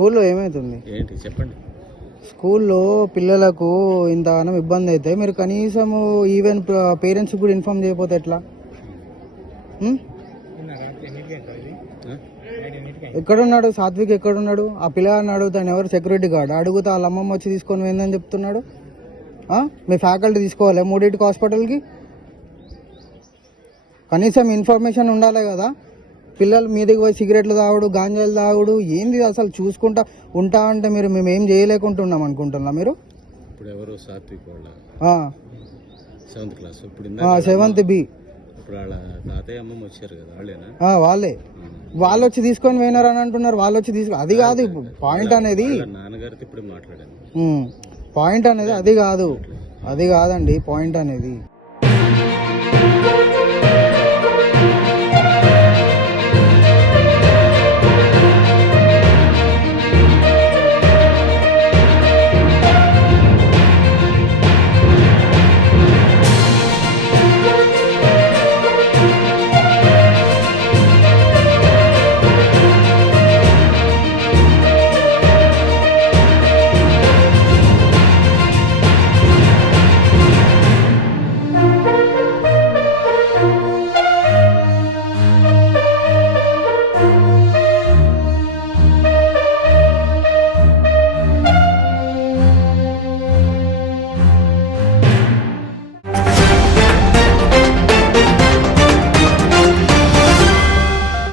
స్కూల్లో ఏమవుతుంది? ఏంటి చెప్పండి. స్కూల్లో పిల్లలకు ఇంతగానం ఇబ్బంది అయితే మీరు కనీసం ఈవెన్ పేరెంట్స్ కూడా ఇన్ఫార్మ్ చేయకపోతే ఎట్లా? ఎక్కడున్నాడు సాత్విక్? ఎక్కడున్నాడు? ఆ పిల్లగాడిని అడుగుతాను, ఎవరు సెక్యూరిటీ గార్డ్ అడుగుతా వాళ్ళ అమ్మమ్మ వచ్చి తీసుకొని పోయిందని చెప్తున్నాడు. మీ ఫ్యాకల్టీ తీసుకోవాలి మూడింటికి హాస్పిటల్కి. కనీసం ఇన్ఫర్మేషన్ ఉండాలి కదా. పిల్లలు మీదకి పోయి సిగరెట్లు తాగుడు, గాంజాలు తాగుడు ఏంది అసలు చూసుకుంటా ఉంటా అంటే మేము ఏం చేయలేకుంటున్నాం అనుకుంటున్నా మీరు? ఇప్పుడు ఎవరు సాత్విక్ వాళ్ళ 7th క్లాస్ ఇప్పుడు 7th B. ఇప్పుడు వాళ్ళ తాతయ్య అమ్మమ్మ వచ్చారు కదా, వాళ్ళేనా? వాళ్ళే. వాళ్ళు వచ్చి తీసుకొని పోయినారని అంటున్నారు. వాళ్ళు వచ్చి అది కాదు పాయింట్ అనేది. నాన్నగారితో ఇప్పుడు మాట్లాడాను. పాయింట్ అనేది అది కాదండి పాయింట్ అనేది.